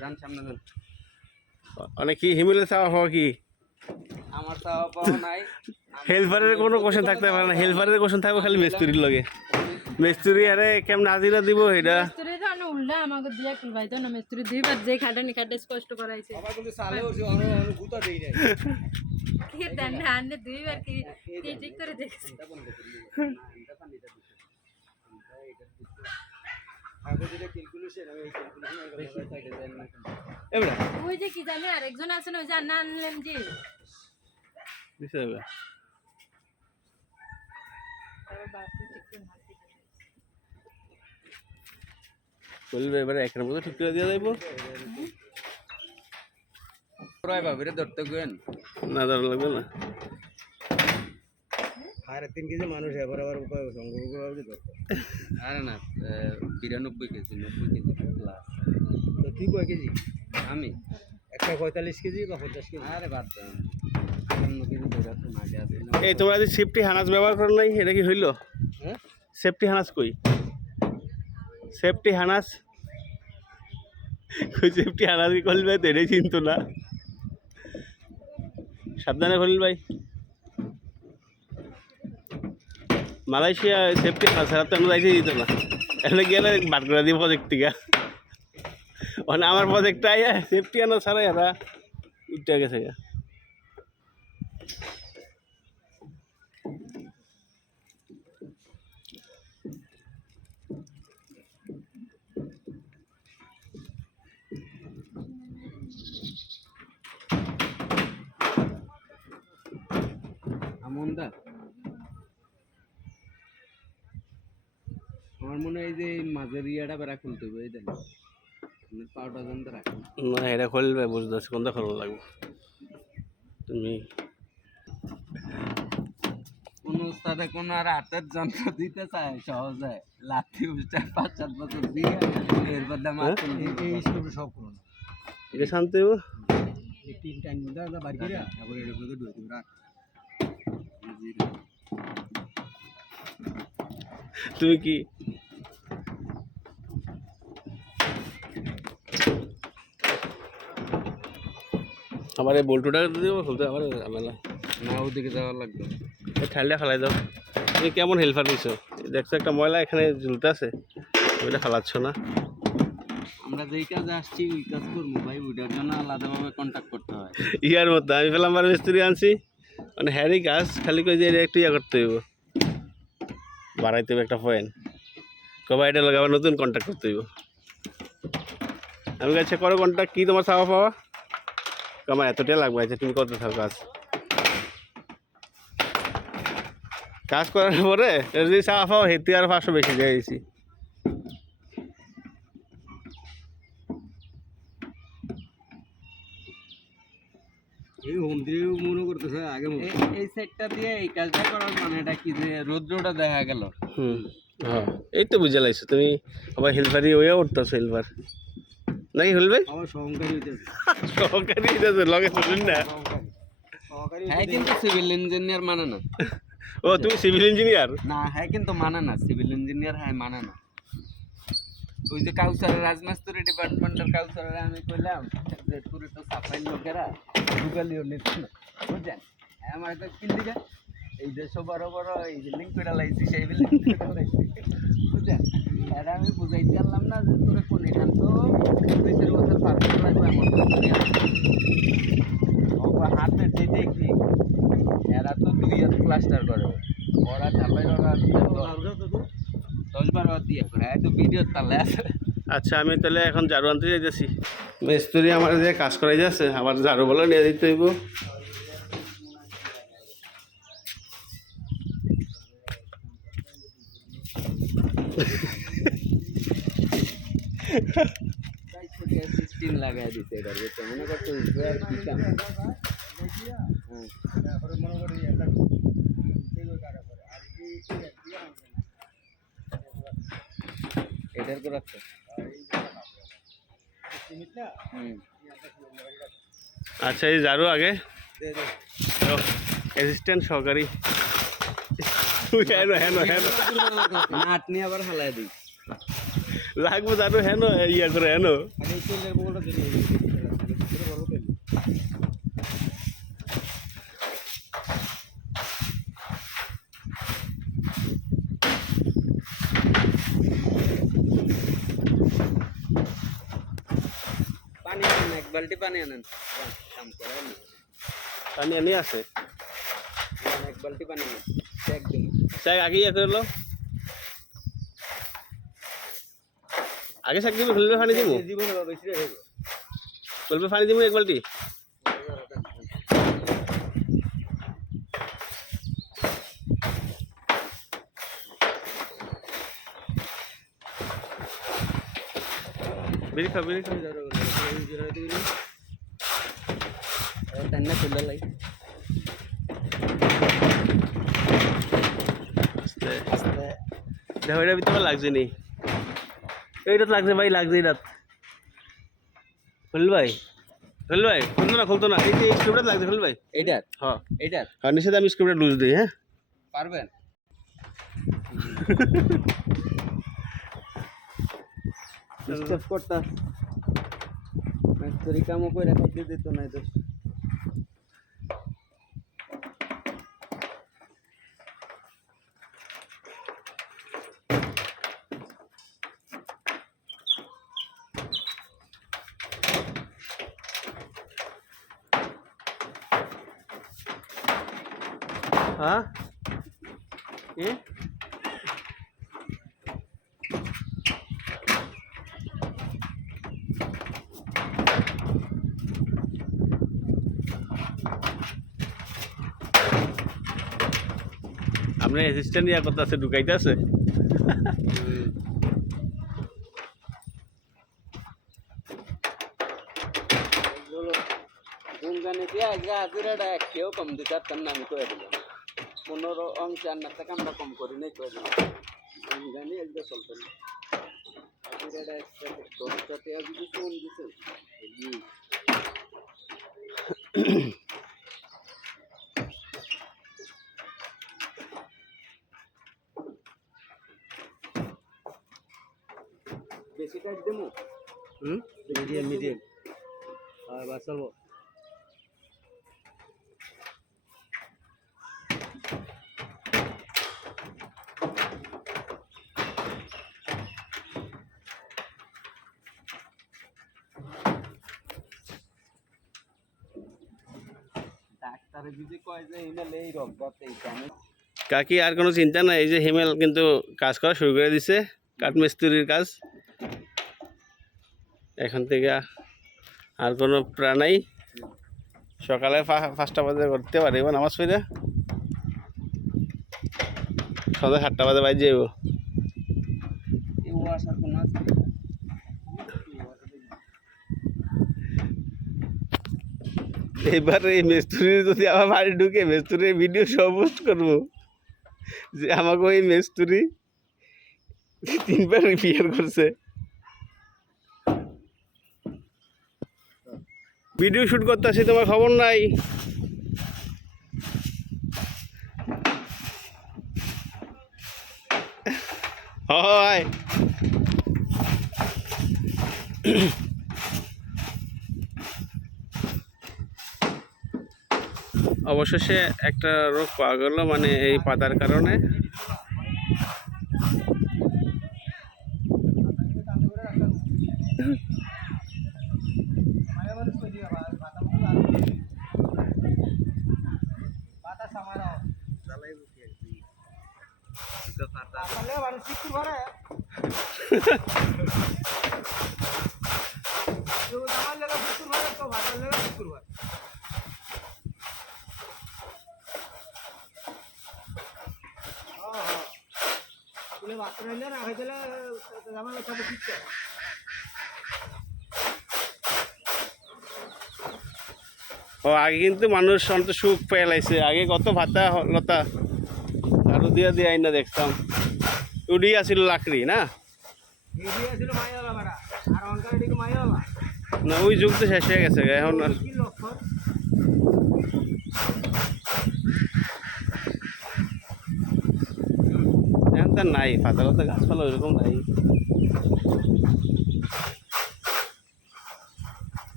যান সামনে যান। অনেক কি হিমেলের চাওয়া পাওয়া কি আমার চাওয়া পাওয়া নাই। হেল্পারের কোনো কোশ্চেন থাকতে পারে না, হেল্পারের কোশ্চেন থাকবে খালি মিস্ত্রির লগে। মিস্ত্রি আরে কেমন হাজিরা দিব এটা মিস্ত্রি তো আমি উল্টা আমাকে দিয়া খুলবাই তো না মিস্ত্রি দুইবার যে খাটানি খাটে স্পষ্ট করাইছে আবার কিন্তু সালেও সে অন গুতা দেই নাই। কি দেন না আন্নে দুইবার কি ঠিক করে দেখছি আগে যেটা ক্যালকুলেশন আমি এই ক্যালকুলেশন সাইডে দেন না। এবড়া ওই যে কি জানি আরেকজন আছেন ওই যে না আনলেন যে দিছে হবে বলবে এবারে একের মতো ঠিক করে দিয়ে যাইবো প্রায় ভাবিরে ধরতে গেন না ধরা লাগবে না। আর 3 কেজি মানুষ এবার আবার সংগ্রহ করে ধরতে। আরে না 92 কেজি 90 কেজি প্লাস। তো তুই কয় কেজি? আমি একটা 45 কেজি বা 50 কেজি। আরে বাদ দাও 50 কেজি ধরে তো মাঝে আছে না। এই তোমরা যে সেফটি হানাস ব্যবহার করো নাই এটা কি হইল? হ্যাঁ সেফটি হানাস কই? সেফটি হানাস কই? সেফটি হানাস কি করবে তো এটাই চিন্তা না। সাবধানে খলিল ভাই। মালয়েশিয়া সেফটি হানাস তো আমরা যাইতে দিত না, এখানে গেলে বাদ করে দিই প্রজেক্ট থেকে। মানে আমার প্রজেক্টটা সেফটি হানাস ছাড়াই এরা উঠতে গেছে। আমনদা আমার মনে হয় যে মাঝের ইয়াটা বেড়া খুলতে হবে এই দেন পাউডার যন্ত্র রাখেন না এটা খুলবে বুঝতেছি কোনটা খোলা লাগবে। তুমি কোন উস্তাদে কোন আর হাতের যন্ত্র দিতে চায় সহজে লাঠি উস্তাদ 5-7 বছর দিয়ে এরপর দাম এই সব করুন এটা শান্তি হবো। এই 3 টাইম মধ্যে বাড়ি করে তারপরে এর মধ্যে ঢুকে দিন রাখ। তুমি কি আমার এই বল্টুটা দিব খুলতে আমার ঝামেলা না ওদিকে যাওয়া লাগবে এই ঠান্ডা ফেলাই দাও। তুমি কেমন হেল্পার দিছো? দেখছো একটা ময়লা এখানে ঝুলতে আছে, ওইটা ফেলাচ্ছ না। আমরা যেই কাজে আসছি ওই কাজ করবো ভাই, ওইটার জন্য আলাদাভাবে কন্ট্যাক্ট করতে হয়। ইয়ার মতো আমি ফেলাম বার মিস্ত্রি আনছি, মানে হ্যারি কাজ খালি কই যে এটা একটু ইয়া করতে হইব, বাড়াইতে হবে একটা পয়েন্ট কবা এটা লোক আবার নতুন কন্ট্যাক্ট করতে হইব। আমি কাছে করো কন্ট্যাক্ট কি তোমার চাওয়া পাওয়া? আমার এতটাই লাগবে আছে, তুমি করতে থাকো কাজ। কাজ করার পরে যদি চাওয়া পাও হেঁটে আর 500 বেশি দিয়েছি। এই হোম দিয়ে মনে করতেছে আগে এই সেটটা দিয়ে এই কাজটা করার মানেটা কি যে রৌদ্রটা দেখা গেল। হ্যাঁ এই তো বুঝে লাগছো তুমি আবার হেল্পারই ওয়ে উঠতেছো হেল্পার নাকি হল ভাই? আমার সহকারী হইতেছে সহকারী হইতেছে লগে শুনুন না। হ্যাঁ কিন্তু সিভিল ইঞ্জিনিয়ার মানে না। ও তুমি সিভিল ইঞ্জিনিয়ার? না হ্যাঁ কিন্তু মানে না সিভিল ইঞ্জিনিয়ার, হ্যাঁ মানে না। ওই যে কাউসারের রাজমিস্ত্রি ডিপার্টমেন্টের কাউসারের আমি কইলাম যে তোর তো সাফাই লোকেরা ঢুকালিও নিত না বুঝছেন। আমার তো কিল্লিগা এই যে সব বড় বড় এই যে লিঙ্ক করে লাইছি সেই বিল্ডিং করে লাইছি বুঝছেন। এটা আমি বুঝাইতে পারলাম না যে তোর কোন এখান তো 20 বছর পার করে লাগবে আমার হাতে যে টেকনিক এরা তো 2 ইয়ার প্লাস্টার করে ওরা ঝাপাই ওরা 10-12 দিয়ে করে এত ভিডিও তাহলে আছে। আচ্ছা আমি তাহলে এখন ঝাড়ু আনতে যাইতেছি। মিস্ত্রি আমার যে কাজ করাই যাচ্ছে আমার ঝাড়ু বলে নিয়ে দিতে হইব। সিস্টেম লাগাই দিতে এটার ভিতরে মনে করতে উঠবে আর কি কাম। এটার করে রাখতে আচ্ছা এই ঝাড়ু আগে অ্যাসিস্ট্যান্ট সহকারী নাট নিয়ে আবার হালাই দিই। লাগবো জানো হেন ইয়া করে হেন আগে এই তেলের বগলটা দিলে বড় তেল পানি আনেন এক বালতি পানি আনেন কাম করেন পানি আনি আছে এক বালতি পানি আনেন একদম চাই আগে ইয়া করে লো আগে শাক দিব খুলবে পানি দিব জীবনে বেশি রে খুলবে পানি দিব এক বালতি বিড়ি খা তেনে তুলে লাই দেখো এটা ভিতরে লাগছে নি এইটা লাগছে ভাই লাগছে এটা খুল ভাই খুলতো না এই যে স্ক্রিপ্টটা লাগছে খুল ভাই এইটার হ্যাঁ এইটার আর নিচে আমি স্ক্রিপ্টটা লুজ দিই হ্যাঁ পারবেন স্টেপ করতা মিস্ত্রি কামও কইরা খাইতে দিত না তো হ্যাঁ এ আপনার অ্যাসিস্ট্যান্ট ইয়া করতে আছে ঢুকাইতে আছে গানে দিয়া হাজিরাটা কেউ কম দিতে পারতাম না আমি কয়ে দিলাম 15 অংশে আন্নার টাকা আমরা কম করি নাই কয়ে দিলাম গানে একদম চলতো না হাজিরাটা এক্সট্রা দশটাতে যদি কম দিছে বেশি কাজ দেবো মিডিয়াম আর বাসাবো ডাক্তারে যদি কয় যে হিমেল এই রোগটা এইখানে কাকি আর কোনো চিন্তা নাই এই যে হিমেল কিন্তু কাজ করা শুরু করে দিছে কাঠমিস্ত্রির কাজ এখন থেকে আর কোনো প্রাণাই সকালে 5টা বাজে করতে পারিব নামাজ পড়ে সন্ধ্যা 7টা বাজে বাইরে যাইব এই ওয়াশার কোন আছে এবার এই মিস্ত্রি যদি আমার বাড়ি ঢুকে মিস্ত্রির ভিডিও সব পোস্ট করবো যে আমাকে ওই মিস্ত্রি 3বার রিপেয়ার করছে ভিডিও শুট করতে আসি তোমার খবর নাই হয় অবশেষে একটা রোগ পাওয়া গেল মানে এই পাতার কারণে ও আগে কিন্তু মানুষ অন্ত সুখ পেলাইছে আগে কত ভাতা লতা আরো দিয়া দিয়ে আইনা দেখতাম উডি আসিল লাকড়ি না না ওই যুগ তো শেষ হয়ে গেছে এখন এখন তো নাই পাতা লতা গাছপালা ওইরকম নাই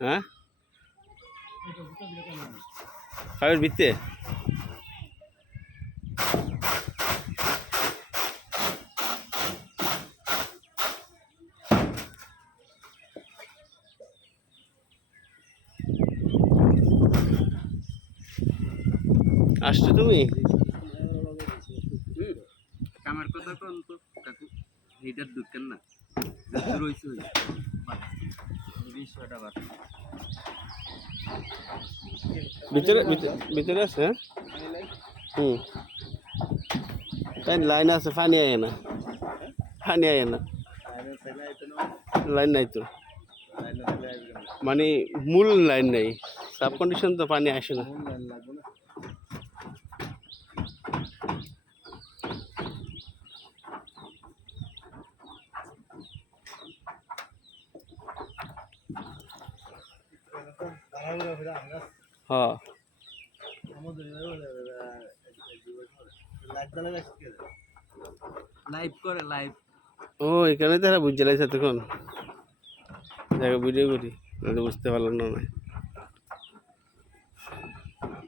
হ্যাঁ খাবের ভিত্তে আসছো তুমি? আমার কথা কোন তো কাকু এইটার দোকান না রইছে বিষয়টা বাদ ভিতরে ভিতরে আছে হ্যাঁ হুম তাই লাইন আছে পানি আয় না লাইন নাই তো মানে মূল লাইন নাই সাব কন্ডিশন তো পানি আসে না হ্যাঁ লাইভ করে লাইভ ও এখানে তারা বুঝতে লাগছে তখন দেখো ভিডিও করি নাহলে বুঝতে পারলাম না না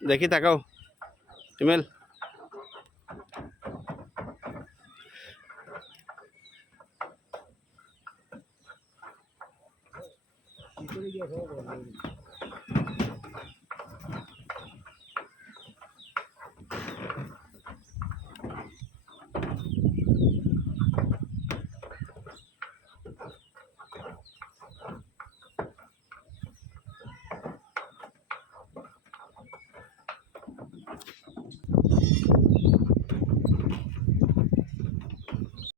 দেখি তাকাও ইমেল